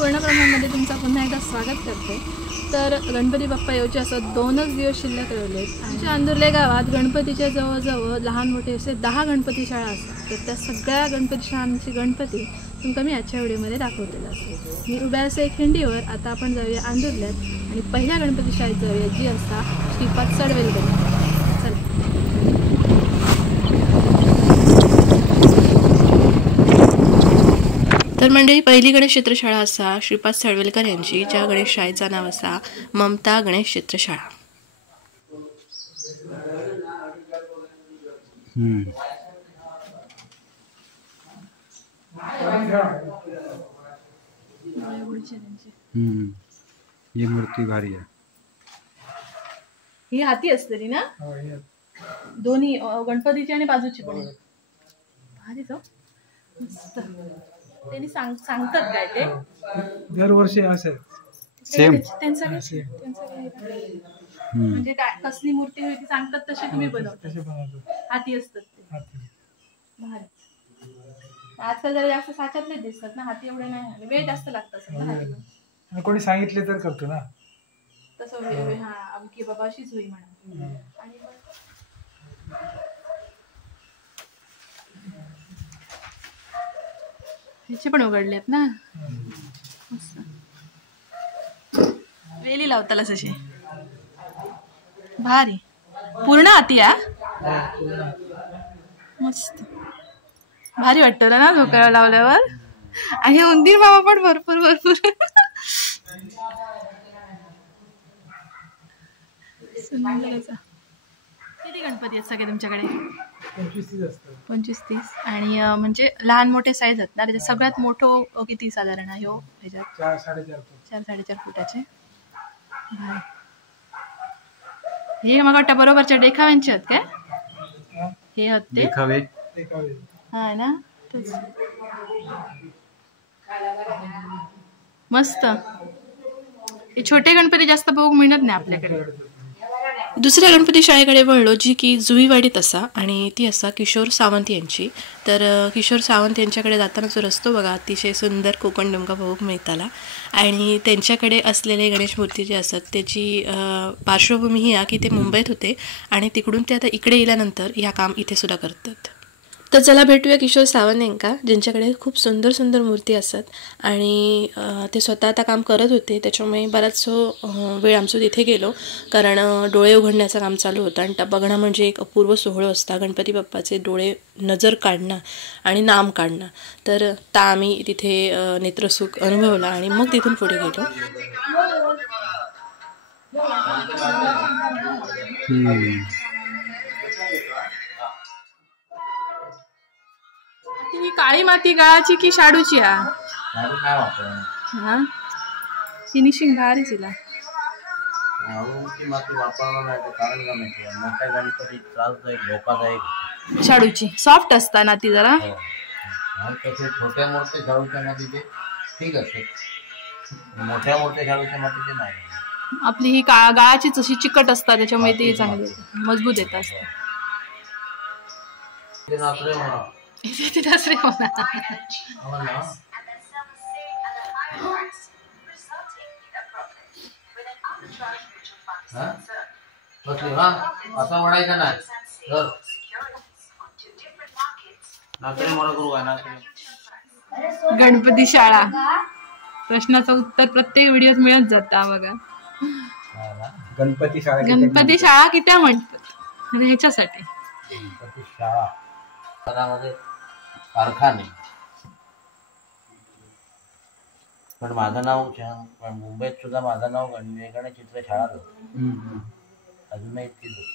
पूर्ण प्रमाणामध्ये तुमचं पुन्हा एकदा स्वागत करते। तर गणपती बाप्पा येऊचे असं 2च दिवस शिल्लक राहिलेत। आमच्या अंदुर्ले गावात गणपतीच्या जवळजवळ लहान मोठे असे 10 गणपती शाळा असतात। तर त्या सगळ्या गणपती शाळांची गणपती तुमका मी आजच्या व्हिडिओमध्ये दाखवलेला असेल। मी उभ्या असे खिंडीवर। आता आपण जाऊया अंदुर्ल्यात आणि पहिल्या गणपती शाळेत जाऊया, जी असा श्रीपाद सडवेलकर। तर मंडळी, पहिली गणेश चित्रशाळा असा श्रीपाद सडवेलकर यांची, ज्या गणेश शाळेचं नाव असा ममता गणेश चित्रशाळा। ही मूर्ती भारी आहे। ही हाती असते ना, दोन्ही गणपतीची आणि बाजूची पण भारी तो मस्त। त्यांनी सांगतात काय ते दरवर्षी असेल सेम त्यांचं म्हणजे काय कसली मूर्ती होती सांगतात तशी तुम्ही बनवता। हाती असतात ते भारी। आजकाल जरा जास्त साच्यातलेच दिसतात ना, हाती एवढे नाही, वेळ जास्त लागतात। कोणी सांगितले तर करतो ना तसं वेळ। हा आमकी बाबा अशीच होई म्हणा। आणि ह्याचे पण उघडलेत ना, मस्त वेली लावताला असे भारी। पूर्ण हाती या मस्त भारी वाटतं ना झोकायला लावल्यावर। आणि उंदीर मामा पण भरपूर भरपूर किती गणपती आहेत सगळे तुमच्याकडे? 25-30 आणि म्हणजे लहान मोठे साईज आहेत ना? त्याच्यात सगळ्यात मोठं किती साधारण आहे हो? ह्याच्यात 4-4.5 फुटाचे। हे मग वाटतं बरोबरच्या देखाव्यांचे आहेत काय? हे आहेत ते हा ना, मस्त। हे छोटे गणपती जास्त बघू मिळत नाही आपल्याकडे। दुसऱ्या गणपती शाळेकडे वळलो, जी की जुईवाडीत असा, आणि ती असा किशोर सावंत यांची। तर किशोर सावंत यांच्याकडे जाताना जो रस्तो बघा, अतिशय सुंदर कोकण डोंगा बघूक मिळताला। आणि त्यांच्याकडे असलेले गणेश मूर्ती जे असतात त्याची पार्श्वभूमी ही आहे की ते मुंबईत होते आणि तिकडून ते आता इकडे गेल्यानंतर ह्या काम इथे सुद्धा करतात। तर चला भेटूया किशोर सावंत यांका, ज्यांच्याकडे खूप सुंदर सुंदर मूर्ती असतात आणि ते स्वतः आता काम करत होते। त्याच्यामुळे बराच वेळ आमचं तिथे गेलो, कारण डोळे उघडण्याचं काम चालू होतं। आणि बघणं म्हणजे एक अपूर्व सोहळं असता, गणपती बाप्पाचे डोळे नजर काढणं आणि नाम काढणं। तर आम्ही तिथे नेत्रसुख अनुभवला आणि मग तिथून पुढे गेलो। ही काळी माती गाळाची की शाडूची हा? फिनिशिंग भारी तिला। शाडूची सॉफ्ट असता ना ती जरा। छोट्या मोठ्या शाडूच्या मातीचे ठीक असते, मोठ्या मोठ्या शाडूच्या मातीचे नाही। आपली ही गाळाचीच अशी चिकट असतात, त्याच्यामुळे ती चांगली मजबूत येत असते। असं म्हणायचं नाही। गणपती शाळा प्रश्नाचं उत्तर प्रत्येक व्हिडिओत मिळत जाता बघा। गणपती शाळा किती म्हणतात ह्याच्यासाठी? गणपती शाळा घरामध्ये कारखाने, पण माझं नाव मुंबईत सुद्धा माझं नाव गणेश चित्रशाळा अजूनही तीच होतं।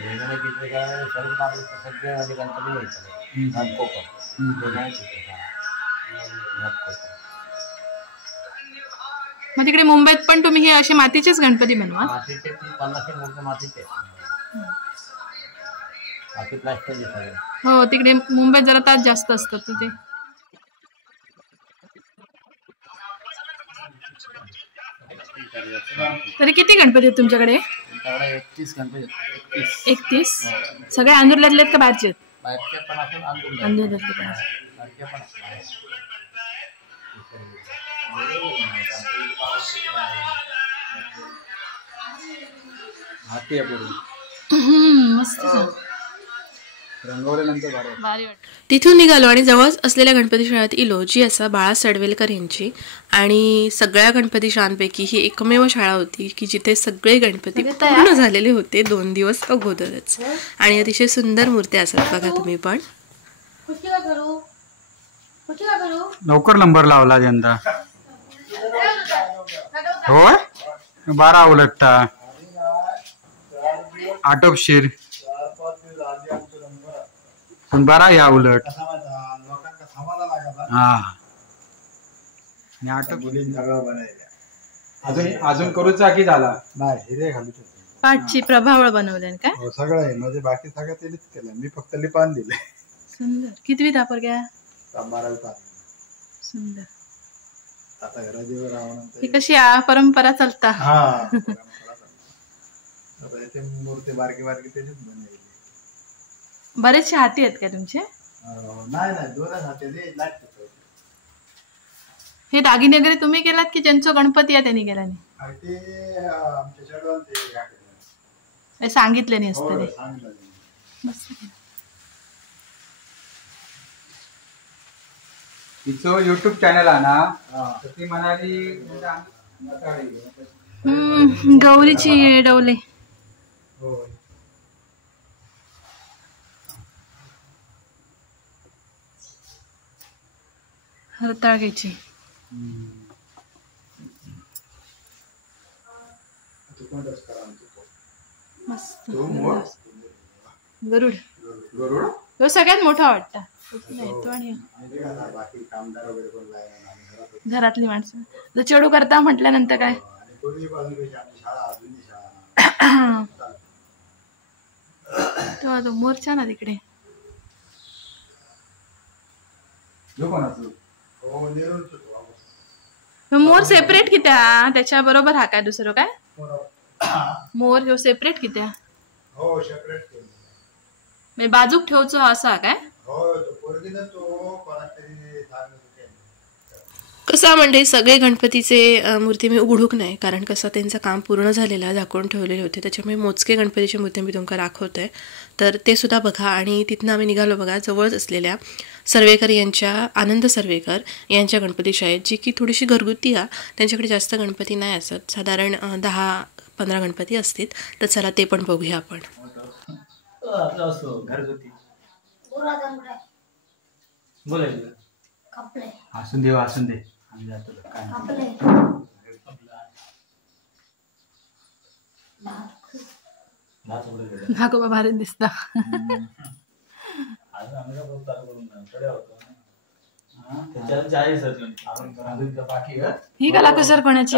गणेश चित्रशाळा सर्व माझे सगळे माझे गणपती घ्यायचे मग तिकडे मुंबईत पण तुम्ही हे असे मातीचेच गणपती बनवा? मातीचे 50 मूर्ती मातीचे, बाकी प्लास्टरचे सगळे। हो, तिकडे मुंबईत जरा तास जास्त असतात ते। तरी किती गणपती आहेत तुमच्याकडे? 31 गणपती। 31 सगळे अंदुरल्यातले आहेत का बाहेरचे? बाहेरचे पण असून अंदून अंधुरचे पण बाहेरचे पण हाती आहे पूर्ण मस्त झालं. रंगवल्यानंतर भारी वाटतं. तिथून निघालो आणि जवळच असलेल्या गणपती शाळेत इलो, जी असा बाळा सडवेलकर यांची. आणि सगळ्या गणपती शाळांपैकी ही एकमेव शाळा होती की जिथे सगळे गणपती पूर्ण झालेले होते 2 दिवस अगोदरच. आणि अतिशय सुंदर मूर्त्या असतात बघा तुम्ही पण. लवकर नंबर लावला यंदा. होय 12 उलटता आटोपशीर पण बरा या उलट हा अजून करूचा की झाला नाही हिरे घालू शकतो पाठची प्रभावळ बनवले काय हो सगळं आहे म्हणजे बाकी सगळं तेच केलं मी फक्त लिपान दिले सुंदर. कितवी तापर घ्या 12वी पास सुंदर. आता घराजीवर राहून ही कशी परंपरा चालता. हा ते मूर्ती बारकी बारकी त्याच्यात बनवली. बरेचसे हाती आहेत का तुमचे? नाही नाही 2च हाते लागते. हे दागिने वगैरे तुम्ही केलात की ज्यांचं गणपती आहे त्यांनी केला नाही? ते आमच्या शेडवर ते सांगितले नाही असतं ते. मस्त. तिचं युट्यूब चॅनल आहे ना तर ती म्हणाली गौरीची डवले रताळ्याची मस्त. गरुड तो सगळ्यात मोठा वाटतं. घरातली माणसं चढू करता म्हटल्यानंतर काय तो मोरच्या ना तिकडे मोर सेपरेट किती त्याच्या बरोबर हा काय दुसरं काय मोर ह्यो सेपरेट किती हो सेपरेट म्हणजे बाजूक ठेवचो असा काय कसा म्हणजे सगळे गणपतीचे मूर्ती मी उघडूक नाही कारण कसं त्यांचं काम पूर्ण झालेलं झाकून ठेवलेले होते त्याच्यामुळे मोजके गणपतीची मूर्ती मी तुमका दाखवते तर ते सुद्धा बघा. आणि तिथनं आम्ही निघालो बघा जवळच असलेल्या सर्वेकर यांच्या आनंद सर्वेकर यांच्या गणपती शाळेत जी की थोडीशी घरगुती आहे. त्यांच्याकडे जास्त गणपती नाही असत साधारण 10-15 गणपती असतील तर चला ते पण बघूया आपण. असून दे असून दे नागोबा भारी दिसता. ही कला कसर कोणाची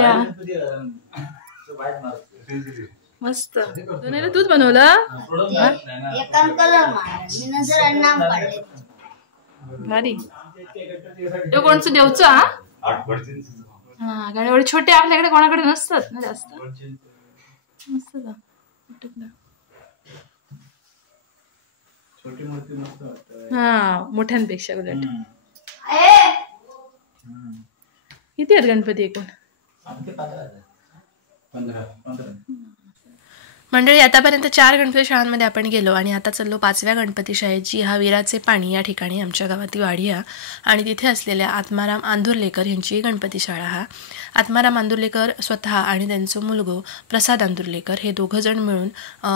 मस्त तूच बनवलं भारी. तो कोणचं देवचं हा गाडी एवढे छोटे आपल्याकडे कोणाकडे नसतात ना जास्त. मस्त हा मोठ्यांपेक्षा उलट. किती आहेत गणपती एकूण? 15. मंडळी आतापर्यंत 4 गणपती शाळांमध्ये आपण गेलो आणि आता चाललो 5व्या गणपती शाळेत जी हा वीराचे पाणी या ठिकाणी आमच्या गावातील वाडी आहे. आणि तिथे असलेल्या आत्माराम आंदुर्लेकर यांची गणपती शाळा. हा आत्माराम आंदुर्लेकर स्वतः आणि त्यांचं मुलगो प्रसाद आंदुर्लेकर हे 2 जण मिळून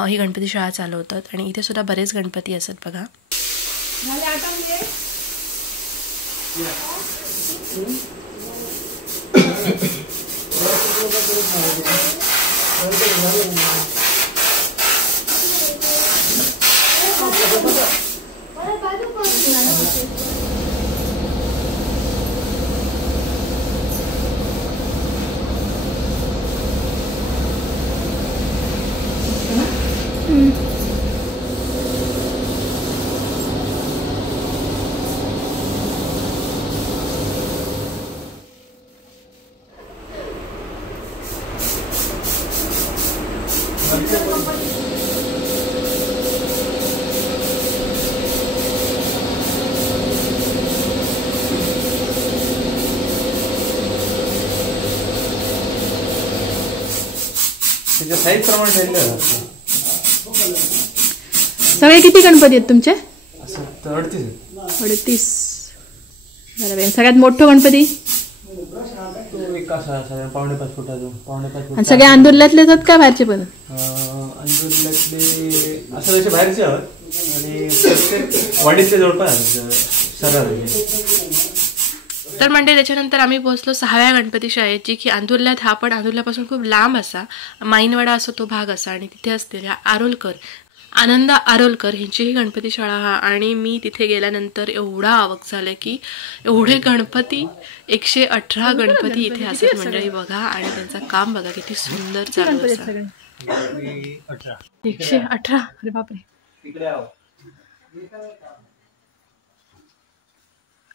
ही गणपती शाळा चालवतात. आणि इथे सुद्धा बरेच गणपती असतात बघा. त्याच्या साईज प्रमाणे ठेवलं सगळे किती गणपती आहेत तुमचे? असं 38 बरोबर. सगळ्यात मोठं गणपती एक असा सगळ्या 4.5 फुटाचा 4.5 फूट. आणि सगळे अंदुरल्यातलेच आहेत का बाहेरचे पण? अंदुरल्यातले असं जसे बाहेरचे आहोत आणि प्रत्येक वाडीतले जवळपास सरळ. तर म्हणजे त्याच्यानंतर आम्ही पोहोचलो 6व्या गणपती शाळेत, जी की अंदुरल्यात हा पण अंदुरल्यापासून खूप लांब असा माईनवाडा असो तो भाग असा, आणि तिथे असलेल्या आनंद आरोलकर ह्यांची ही गणपती शाळा हा. आणि मी तिथे गेल्यानंतर एवढा आवक झालं की एवढे गणपती 118 गणपती इथे असत मंडळी बघा. आणि त्यांचं काम बघा किती सुंदर चालू असतं. 118. अरे बापरे.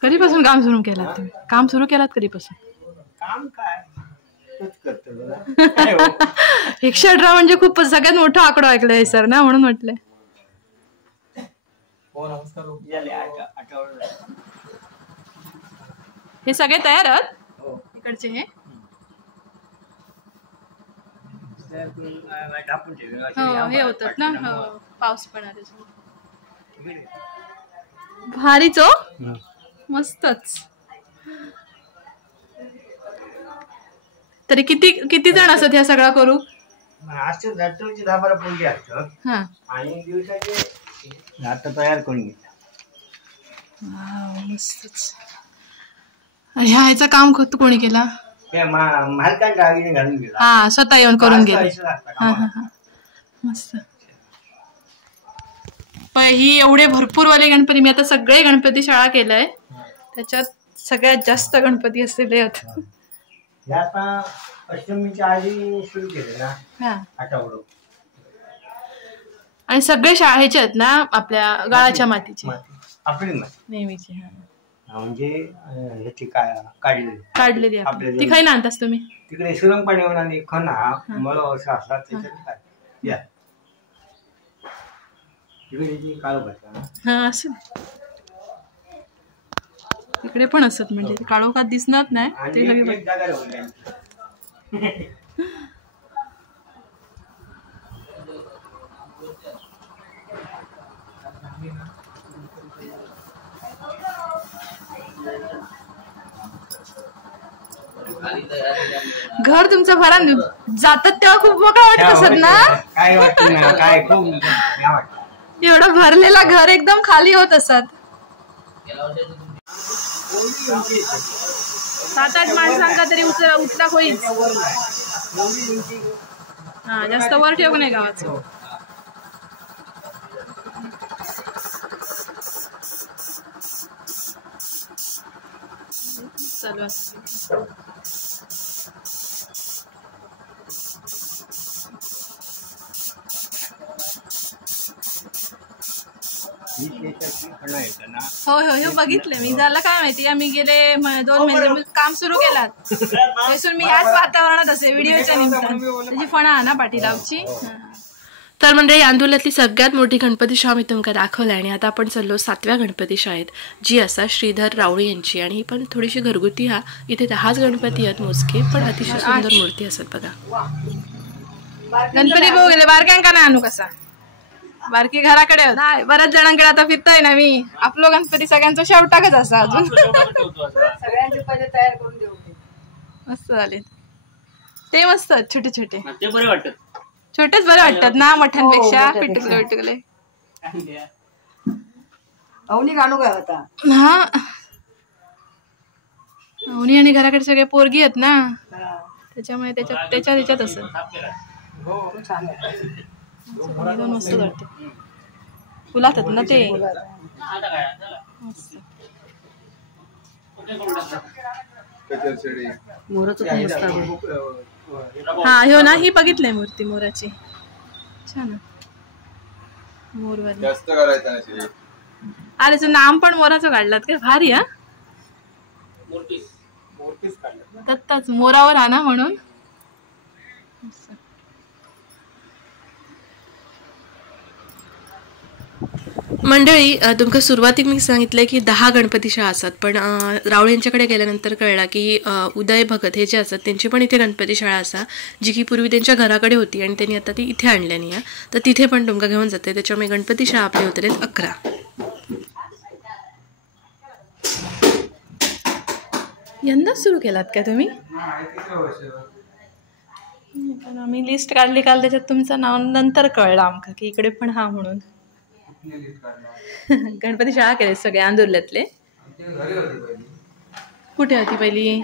कधीपासून काम सुरू केलात तुम्ही? काम सुरू केलात कधीपासून? काम काय 118 म्हणजे खूप सगळ्यात मोठा आकडा ऐकलाय सर ना, म्हणून म्हटलंय. हे सगळे तयार आहेत इकडचे? हे हे होतात ना, पाऊस पण आले. भारीच हो, मस्तच. तरी किती किती जण असत ह्या सगळा करू? 10-12 पोळी असतात आणि दिवसाचे आता तयार करून घेतात. मस्तच. ह्याचं काम कोणी केला? मालकांच्या आगीने घालून गेला. हा, स्वतः येऊन करून गेले. मस्त. पण ही एवढे भरपूर वाले गणपती, मी आता सगळे गणपती शाळा केलंय त्याच्यात सगळ्यात जास्त गणपती असलेले आहेत. आता अष्टमीच्या आधी सुरू केले ना आठवडा. आणि सगळे शाळेचे आहेत ना आपल्या गाळाच्या मातीचे? आपली माती नेहमीची. म्हणजे ह्याची काढलेली आपली. ती खाई ना आणतास तुम्ही? तिकडे सुरंगपाणी आणि खना मळ असं असतात त्याच्यात या असं इकडे पण असत, म्हणजे काळोखात दिसणार नाही ते सगळे. घर तुमचं भरा जातात तेव्हा खूप मोकळा वाटत असत ना? काय वाटत ना, काय खूप एवढं भरलेला घर एकदम खाली होत असत. 7-8 माणसांका तरी उठला होईल. हा, जास्त वर ठेवू नाही गावाचं. चालू असतं. होय होय, हो बघितले मी. झालं काय माहिती, आम्ही गेले 2 महिने काम सुरू केलात मी याच वातावरणात असे व्हिडिओच्या निमित्तानं. त्याची फणा आहे ना पाठीलावची. तर म्हणजे अंदुरल्यातली सगळ्यात मोठी गणपती शाळा मी तुमका दाखवली. आणि आता आपण चाललो 7व्या गणपती शाळेत, जी असा श्रीधर रावळे यांची. आणि ही पण थोडीशी घरगुती हा. इथे 10 गणपती आहेत मोजके, पण अतिशय सुंदर मूर्ती असत बघा. गणपती बघू गेले बारक्यांका नाही आणू कसा, बारकी घराकडे नाही. बऱ्याच जणांकडे आता फिरतोय ना मी. आपलं गणपती सगळ्यांचं शेवटाकच असा अजून. सगळ्यांचे पहिले तयार करून देऊ. मस्त झाले ते, मस्त छोटे छोटे. ते बरे वाटतात, छोटेच बरे वाटतात ना मोठ्यांपेक्षा. पिटुकले अवनी गाणू काय होता. हा, अवनी आणि घराकडे सगळे पोरगी आहेत ना, त्याच्यामुळे त्याच्यात असं मस्त वाटत. फुलात ना ते. हा, हो ना, ही बघितलंय मूर्ती मोराची. छान मोरवाली. अरे नाम पण मोराचं काढलात का? भारी. हा, दत्ताच मोरावर हा ना, म्हणून. मंडळी तुमका सुरुवातीक मी सांगितलं की 10 गणपती शाळा असतात, पण राऊळ यांच्याकडे गेल्यानंतर कळला की उदय भगत हे जे असतात त्यांची पण इथे गणपती शाळा असा, जी की पूर्वी त्यांच्या घराकडे होती आणि त्यांनी आता ती इथे आणल्यानी आहे. तर तिथे पण तुमका घेऊन जाते. त्याच्यामुळे गणपती शाळा आपली होतलेत 11. यंदा सुरू केलात का तुम्ही? आम्ही लिस्ट काढली काल, त्याच्यात तुमचं नाव नंतर कळलं आमका की इकडे पण हा म्हणून. गणपती शाळा केले सगळे आंदोलनातले. कुठे होती पहिली?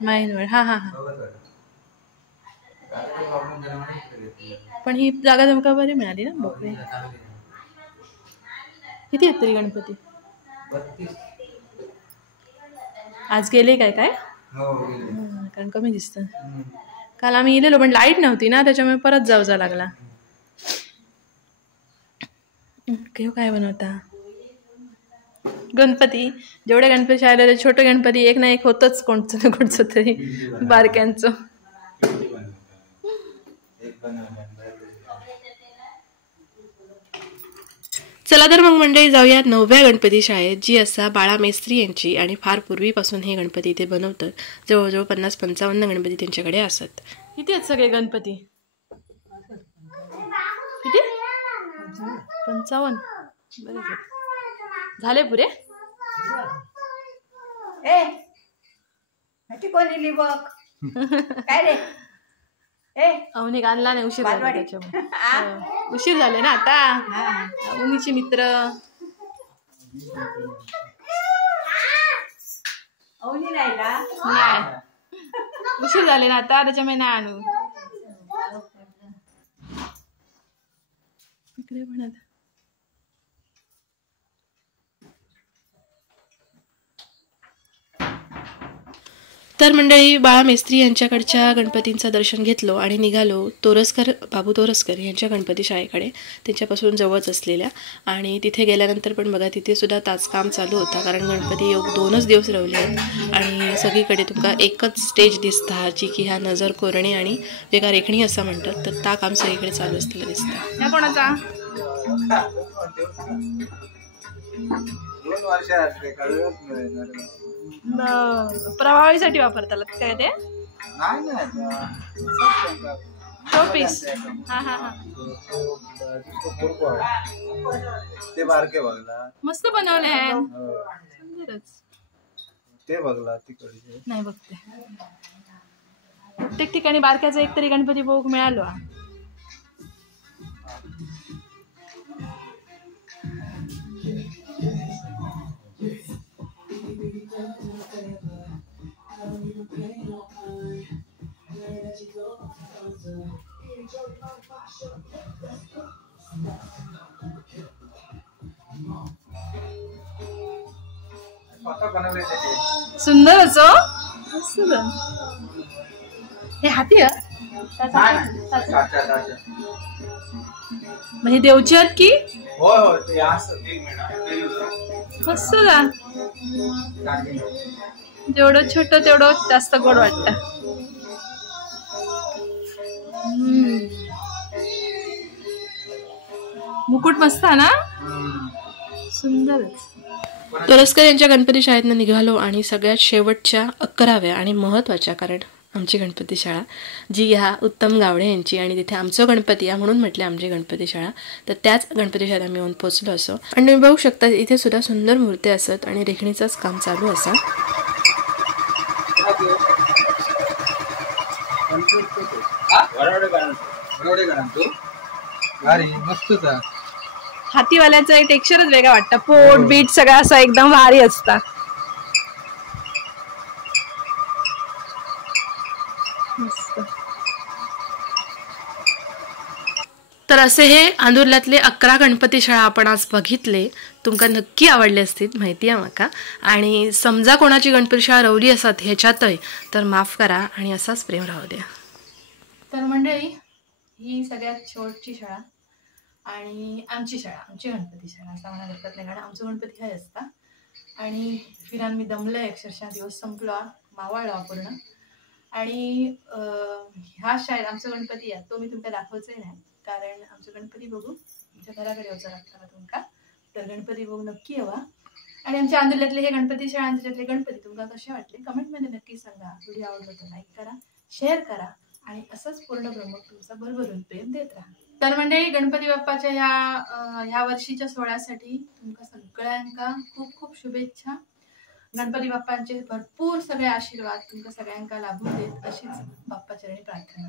माहीनवड. हा हा हा. पण ही जागा तुमका बरी मिळाली ना बोकळे. किती आहेत तरी गणपती? आज गेले काय काय? कारण कमी दिसतं. काल आम्ही गेलेलो पण लाईट नव्हती ना, त्याच्यामुळे परत जाऊचा लागला. घेऊ काय बनवता? गणपती जेवढे गणपती शाळेला छोटे गणपती एक ना एक होतच कोणचं ना कोणचं तरी बारक्यांचं. चला तर मग मंडळी जाऊया 9व्या गणपती शाळेत, जी असा बाळा मेस्त्री यांची आणि फार पूर्वीपासून हे गणपती इथे बनवतात. जवळजवळ 50-55 गणपती त्यांच्याकडे असतात. किती आहेत सगळे गणपती? किती? 55. बरं झाले पुरे. कोणी बघ काय रे? अवनी आणला नाही, उशीर झाला त्याच्यामुळे. उशीर झाले ना आता. उनीचे मित्र अवनी नाही का? नाही, उशीर झाले ना आता, त्याच्यामुळे नाही आणू. इकडे पण तर मंडळी बाळा मेस्त्री यांच्याकडच्या गणपतींचं दर्शन घेतलो आणि निघालो तोरसकर, बाबू तोरसकर यांच्या गणपती शाळेकडे, त्यांच्यापासून जवळच असलेल्या. आणि तिथे गेल्यानंतर पण बघा तिथे सुद्धा ताचकाम चालू होता, कारण गणपती योग 2च दिवस रवले आहेत आणि सगळीकडे तुमका एकच स्टेज दिसता, जी की ह्या नजर कोरणे आणि वेगळा रेखणी असं म्हणतात. तर त्या काम सगळीकडे चालू असलेलं दिसतं. या कोणाचा? 2 वर्ष प्रभावीसाठी वापरतात काय ते? शोपीस. हा हा हा. ते बारके बघला मस्त बनवले. ते बघला तिकडे नाही बघते. प्रत्येक ठिकाणी बारक्याचा एक तरी गणपती बघूक मिळालो. सुंदर असो. हे हाती म्हणजे देवची आहेत की? मस्त का? जेवढं छोट तेवढं जास्त गोड वाटत. मुकुट मस्त ना, सुंदरच. तोरसकर यांच्या गणपती शाळेतनं निघालो आणि सगळ्यात शेवटच्या 11व्या आणि महत्त्वाच्या, कारण आमची गणपती शाळा जी ह्या उत्तम गावडे यांची आणि तिथे आमचं गणपती या म्हणून म्हटले आमची गणपती शाळा, तर त्याच गणपती शाळेत आम्ही येऊन पोचलो असो. आणि तुम्ही बघू शकता इथे सुद्धा सुंदर मूर्ती असत आणि रेखणीचंच काम चालू असा. हातीवाल्याचं एक टेक्स्चरच वेगळा वाटतं. पोट बीट सगळं असं एकदम भारी असतं. तर असे हे आंदुर्ल्यातले 11 गणपती शाळा आपण आज बघितले. तुमका नक्की आवडले असतील माहिती आहे माका. आणि समजा कोणाची गणपती शाळा रवली असत ह्याच्यातही तर माफ करा आणि असाच प्रेम राहू द्या. तर मंडळी ही सगळ्यात शेवटची शाळा आणि आमची शाळा, आमची गणपती शाळा असं म्हणा हरकत नाही, कारण आमचं गणपती हे असता. आणि फिरान मी दमलंय अक्षरशः, दिवस संपलो, मावळला पूर्ण. आणि ह्या शाळेत आमचा गणपती आहे तो मी तुमच्या दाखवायचं नाही, कारण आमचं गणपती बघू तुमच्या घराकडे येवचा लागता तुमका तर गणपती बघून नक्की येवा. आणि आमच्या आंदोलनातले हे गणपती शाळांच्यातले गणपती तुमका कसे वाटले कमेंटमध्ये नक्की सांगा. व्हिडिओ आवडला तर लाईक करा, शेअर करा आणि असंच पूर्ण ब्रह्मक तुमचा भरभरून प्रेम देत राहा. तर मंडळी गणपती बाप्पाच्या ह्या वर्षीच्या सोहळ्यासाठी तुमका सगळ्यांका खूप खूप शुभेच्छा. गणपती बाप्पांचे भरपूर सगळे आशीर्वाद तुमका सगळ्यांका लाभू देत अशीच बाप्पाचरणी प्रार्थना.